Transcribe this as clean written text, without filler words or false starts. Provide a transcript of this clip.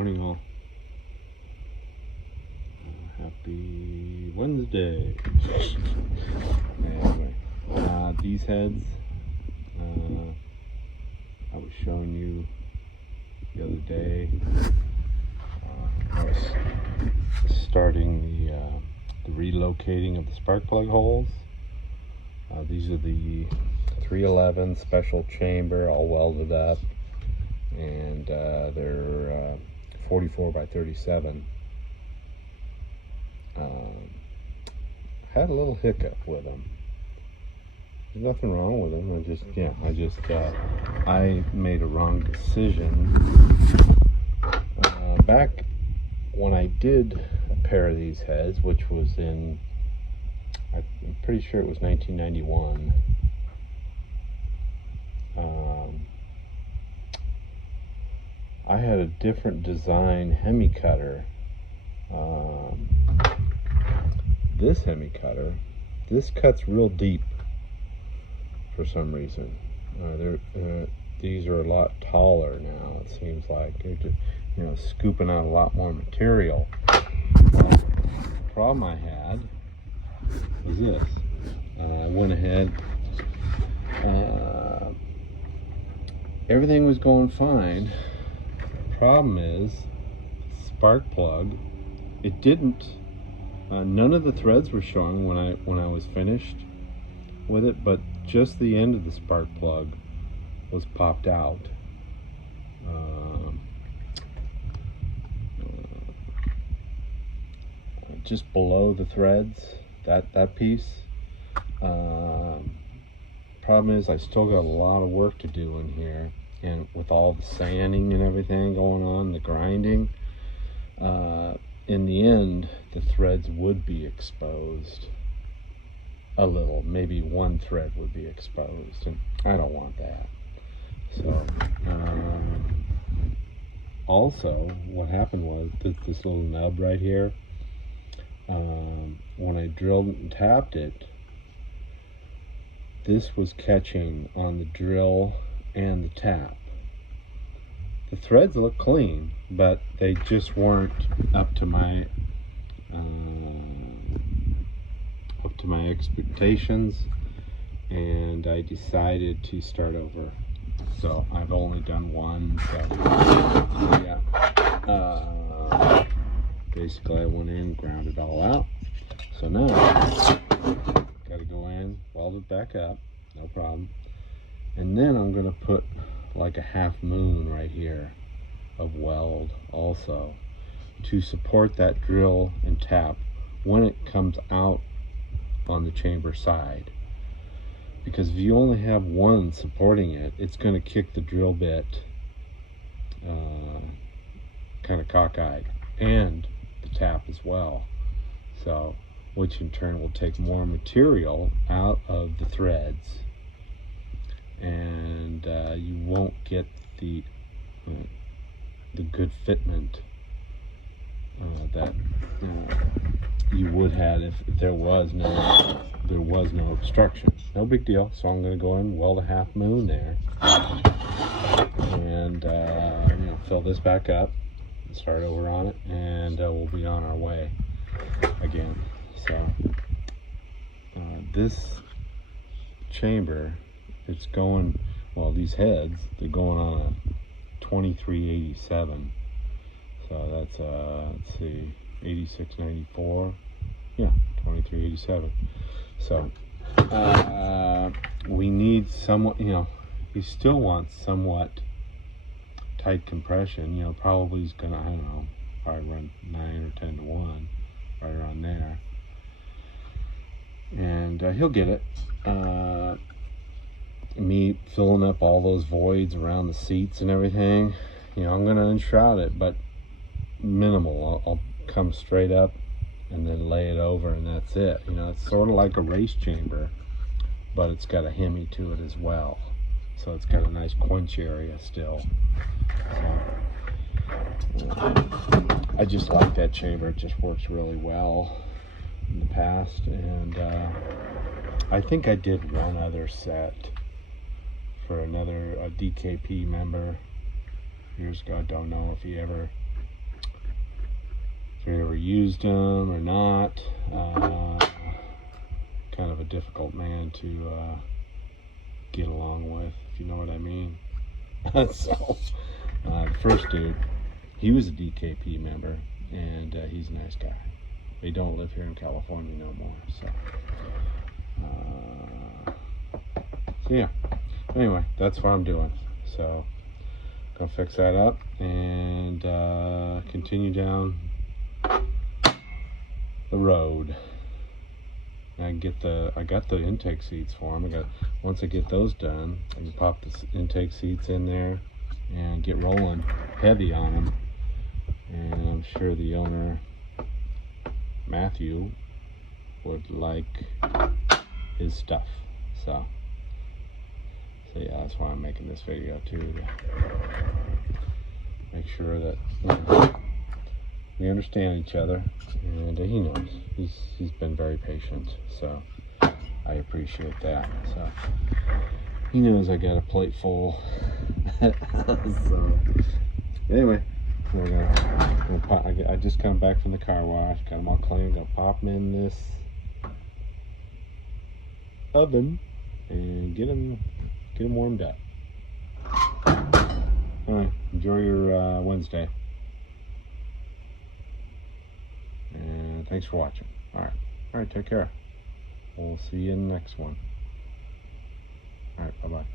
Morning all. Happy Wednesday. Anyway, these heads, I was showing you the other day. I was starting the relocating of the spark plug holes. These are the 311 special chamber, all welded up, and they're 44 by 37. Had a little hiccup with them. There's nothing wrong with them. I made a wrong decision back when I did a pair of these heads, which was I'm pretty sure it was 1991. I had a different design Hemi cutter. This Hemi cutter, this cuts real deep for some reason. These are a lot taller now. It seems like they're just, scooping out a lot more material. The problem I had was this. I went ahead. Everything was going fine. The problem is, spark plug. It didn't. None of the threads were showing when I was finished with it, but just the end of the spark plug was popped out. Just below the threads, that piece. Problem is, I still got a lot of work to do in here, and with all the sanding and everything going on, the grinding. In the end, the threads would be exposed a little. Maybe one thread would be exposed, and I don't want that. So, also, what happened was this little nub right here, when I drilled and tapped it, this was catching on the drill and the tap. The threads look clean, but they just weren't up to my expectations, and I decided to start over. So I've only done one. So yeah, basically I went in, ground it all out. So now got to go in, weld it back up, no problem. And then I'm gonna put like a half moon right here of weld also to support that drill and tap when it comes out on the chamber side, because if you only have one supporting it, it's going to kick the drill bit kind of cockeyed, and the tap as well, so which in turn will take more material out of the threads, and you won't get the good fitment that you would have if there was no obstruction. No big deal. So I'm going to go in and weld a half moon there, and fill this back up and start over on it, and we'll be on our way again. So this chamber, it's going, well, these heads, they're going on a 2387. So that's let's see, 8694. Yeah, 2387. So we need somewhat, he still wants somewhat tight compression. Probably he's gonna, I don't know, probably run 9 or 10 to 1, right around there, and he'll get it. Me filling up all those voids around the seats and everything, I'm gonna enshroud it, but minimal. I'll come straight up and then lay it over, and that's it. It's sort of like a race chamber, but it's got a Hemi to it as well, so it's got a nice quench area still. I just like that chamber. It just works really well in the past, and I think I did one other set for another DKP member years ago. I don't know if he ever if you ever used them or not. Kind of a difficult man to get along with, if you know what I mean. So, the first dude, he was a DKP member, and he's a nice guy. They don't live here in California no more, so yeah. Anyway, that's what I'm doing. So, go fix that up and continue down the road. I got the intake seats for them. Once I get those done, I can pop the intake seats in there and get rolling heavy on them. And I'm sure the owner, Matthew, would like his stuff. So yeah, that's why I'm making this video too, to make sure that we understand each other, and he knows. He's been very patient, so I appreciate that. So he knows I got a plate full. So anyway, we're gonna pop. I just come back from the car wash, got them all clean. Gonna pop them in this oven and get them warmed up. All right, enjoy your Wednesday. And thanks for watching. All right, take care. We'll see you in the next one. All right, bye-bye.